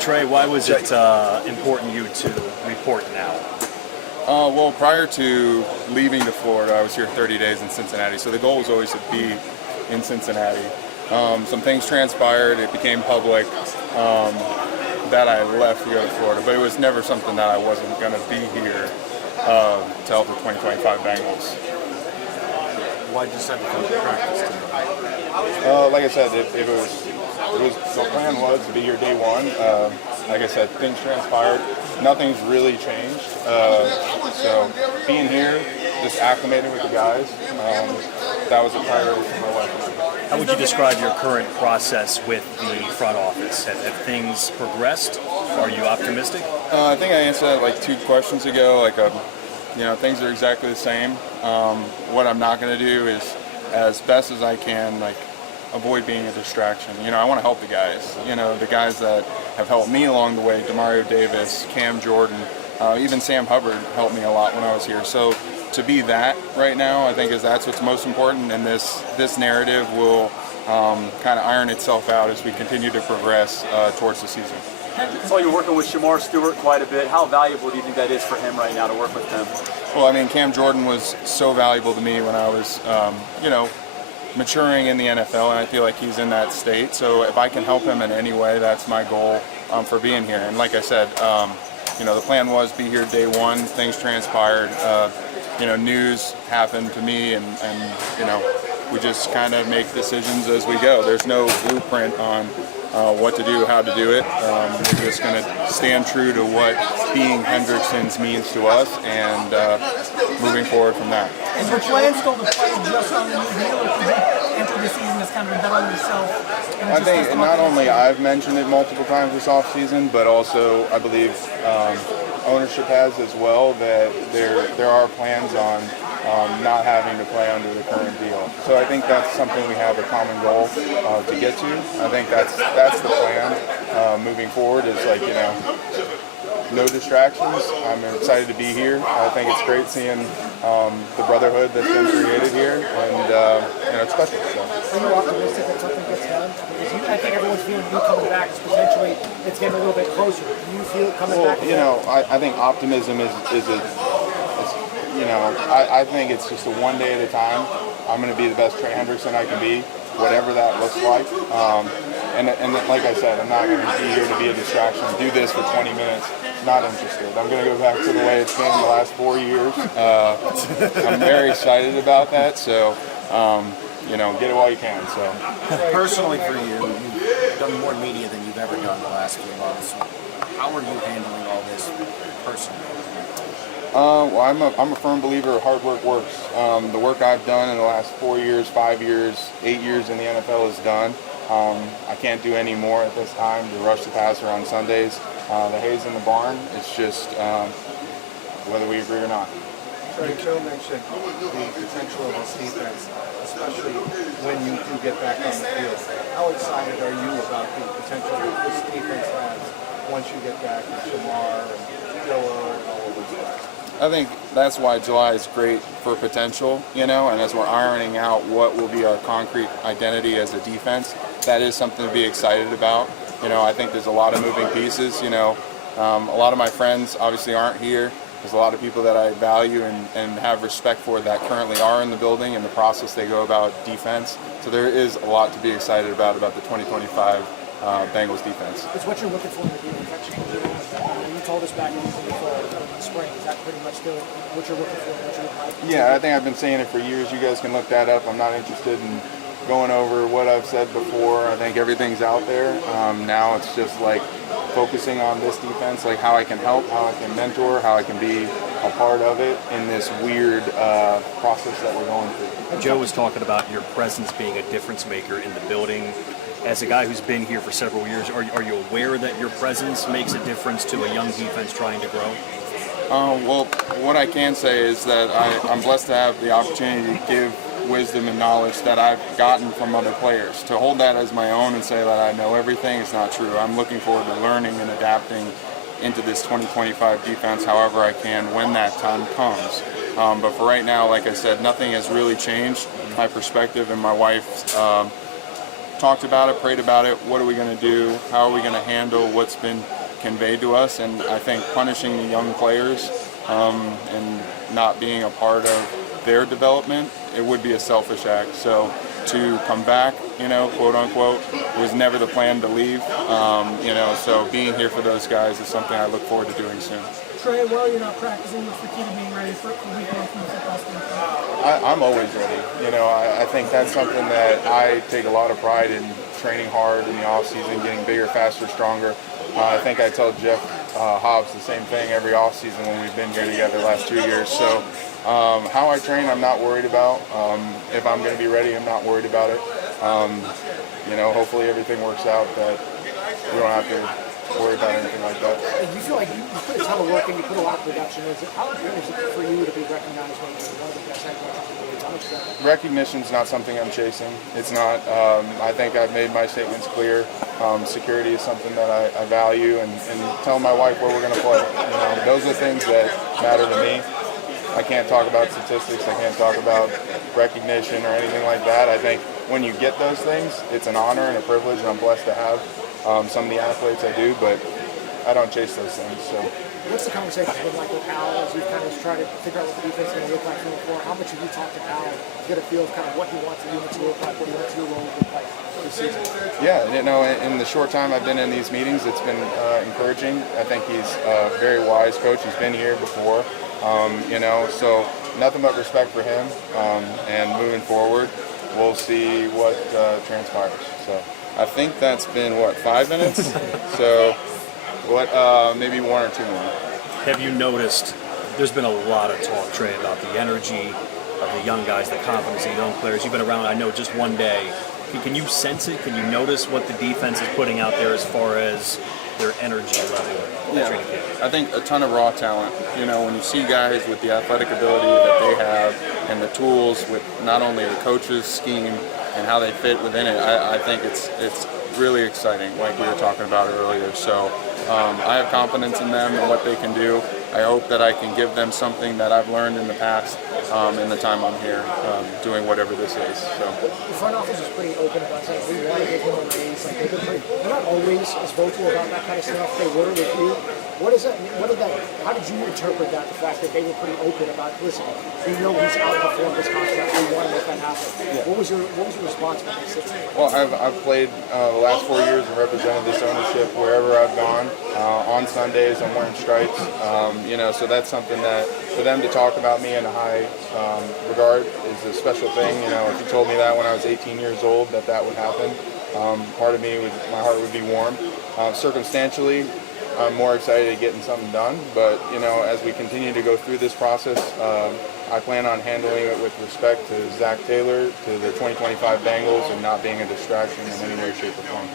Trey, why was it important you to report now? Well, prior to leaving to Florida, I was here 30 days in Cincinnati, so the goal was always to be in Cincinnati. Some things transpired, it became public that I left to go to Florida, but it was never something that I wasn't going to be here to help the 2025 Bengals. Why did you decide to come to practice today? Like I said, the plan was to be here day one. Like I said, things transpired. Nothing's really changed. So being here, just acclimating with the guys, that was a priority for my wife. How would you describe your current process with the front office? Have things progressed? Are you optimistic? I think I answered that like 2 questions ago. Things are exactly the same. What I'm not going to do is, as best as I can, avoid being a distraction. I want to help the guys. The guys that have helped me along the way, Demario Davis, Cam Jordan, even Sam Hubbard helped me a lot when I was here. So to be that right now, I think that's what's most important, and this narrative will kind of iron itself out as we continue to progress towards the season. I saw you working with Shamar Stewart quite a bit. How valuable do you think that is for him right now to work with him? Well, I mean, Cam Jordan was so valuable to me when I was, maturing in the NFL, and I feel like he's in that state. So if I can help him in any way, that's my goal for being here. And like I said, the plan was be here day one. Things transpired. News happened to me, and we just kind of make decisions as we go. There's no blueprint on what to do, how to do it. We're just going to stand true to what being Hendrickson's means to us, and moving forward from that. Is your plan still to play just on the new deal, or could you enter the season as kind of a bet on yourself? I think not only I've mentioned it multiple times this offseason, but also I believe ownership has as well, that there are plans on not having to play under the current deal. So I think that's something we have a common goal to get to. I think that's the plan moving forward. Is no distractions. I'm excited to be here. I think it's great seeing the brotherhood that's been created here, and it's special. So. Are you optimistic that something gets done? Because I think everyone's feeling you coming back is potentially it's getting a little bit closer. Do you feel it coming back? I think optimism is I think it's just a one day at a time. I'm going to be the best Trey Hendrickson I can be, whatever that looks like. And like I said, I'm not going to be here to be a distraction. Do this for 20 minutes. Not interested. I'm going to go back to the way it's been the last 4 years. I'm very excited about that. So, get it while you can. So, Personally for you, you've done more media than you've ever done the last few months. How are you handling all this personally? Well, I'm a firm believer hard work works. The work I've done in the last 4 years, 5 years, 8 years in the NFL is done. I can't do any more at this time to rush the passer on Sundays. The hay's in the barn. It's just whether we agree or not. Trey, Joe mentioned the potential of this defense, especially when you do get back on the field. How excited are you about the potential that this defense has once you get back with Shamar and Joe and all of those guys? I think that's why July is great for potential, and as we're ironing out what will be our concrete identity as a defense, that is something to be excited about. I think there's a lot of moving pieces. A lot of my friends obviously aren't here. There's a lot of people that I value and have respect for that currently are in the building and the process they go about defense. So there is a lot to be excited about the 2025 Bengals defense. It's what you're looking for in the defense. You told us back in the spring. Is that pretty much still what you're looking for? What you're looking like? Yeah, I think I've been saying it for years. You guys can look that up. I'm not interested in going over what I've said before. I think everything's out there. Now it's just focusing on this defense, how I can help, how I can mentor, how I can be a part of it in this weird process that we're going through. Joe was talking about your presence being a difference maker in the building. As a guy who's been here for several years, are you aware that your presence makes a difference to a young defense trying to grow? Well, what I can say is that I'm blessed to have the opportunity to give wisdom and knowledge that I've gotten from other players. To hold that as my own and say that I know everything is not true. I'm looking forward to learning and adapting into this 2025 defense however I can when that time comes. But for right now, like I said, nothing has really changed. My perspective and my wife's talked about it, prayed about it. What are we going to do? How are we going to handle what's been conveyed to us? And I think punishing the young players and not being a part of their development, it would be a selfish act. So to come back, quote unquote, was never the plan to leave. So being here for those guys is something I look forward to doing soon. Trey, while you're not practicing, what's the key to being ready for a week off from the football standpoint? I'm always ready. I think that's something that I take a lot of pride in, training hard in the off season, getting bigger, faster, stronger. I think I tell Jeff Hobbs the same thing every off season when we've been here together the last 2 years. So how I train, I'm not worried about. If I'm going to be ready, I'm not worried about it. Hopefully everything works out that we don't have to worry about anything like that. You feel like you put a ton of work in, you put a lot of production. How important is it for you to be recognized when you're one of the best head coaches in the league? How much better? Recognition's not something I'm chasing. It's not. I think I've made my statements clear. Security is something that I value, and telling my wife where we're going to play. Those are things that matter to me. I can't talk about statistics. I can't talk about recognition or anything like that. I think when you get those things, it's an honor and a privilege, and I'm blessed to have some of the athletes I do, but I don't chase those things. So. What's the conversation been like with Al as you've kind of tried to figure out what the defense is going to look like from the floor? How much have you talked to Al to get a feel of kind of what he wants the unit to look like, what he wants your role to look like this season? Yeah, in the short time I've been in these meetings, it's been encouraging. I think he's a very wise coach. He's been here before, so nothing but respect for him. And moving forward, we'll see what transpires. So I think that's been, 5 minutes? So maybe 1 or 2 more. Have you noticed, there's been a lot of talk, Trey, about the energy of the young guys, the confidence of the young players. You've been around, I know, just one day. Can you sense it? Can you notice what the defense is putting out there as far as their energy level? Yeah, I think a ton of raw talent. When you see guys with the athletic ability that they have and the tools with not only the coach's scheme and how they fit within it, I think it's really exciting, like we were talking about earlier. So I have confidence in them and what they can do. I hope that I can give them something that I've learned in the past in the time I'm here doing whatever this is. So. The front office is pretty open about saying we want to give him a raise. Like they're not always as vocal about that kind of stuff. They were with you. What is that? How did you interpret that? The fact that they were pretty open about, listen, we know he's outperformed his contract. We want to make that happen. Yeah. What was your response when he said that? Well, I've played the last 4 years and represented this ownership wherever I've gone. On Sundays, I'm wearing stripes. So that's something that for them to talk about me in a high regard is a special thing. If you told me that when I was 18 years old that would happen, part of me my heart would be warm. Circumstantially, I'm more excited at getting something done, but as we continue to go through this process, I plan on handling it with respect to Zach Taylor, to the 2025 Bengals, and not being a distraction in any way, shape, or form.